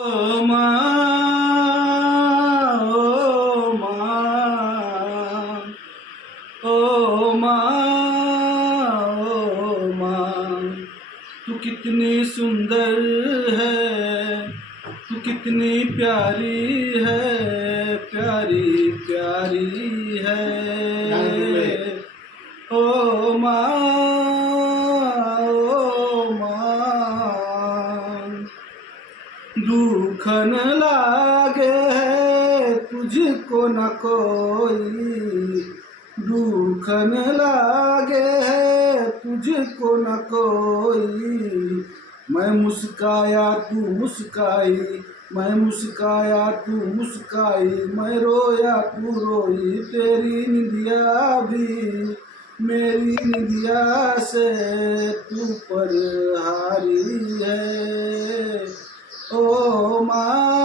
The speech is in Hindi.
ओ माँ, ओ माँ, ओ माँ, ओ माँ, तू कितनी सुंदर है, तू कितनी प्यारी है, प्यारी प्यारी है। ओ माँ, ओ माँ, दुख न लागे है तुझको न कोई, दुख न लागे है तुझको न कोई। मैं मुस्काया तू मुस्काई, मैं मुस्काया तू मुस्काई, मैं रोया तू रोई, तेरी निंदिया भी मेरी निंदिया से तू पर हारी है। ओ माँ,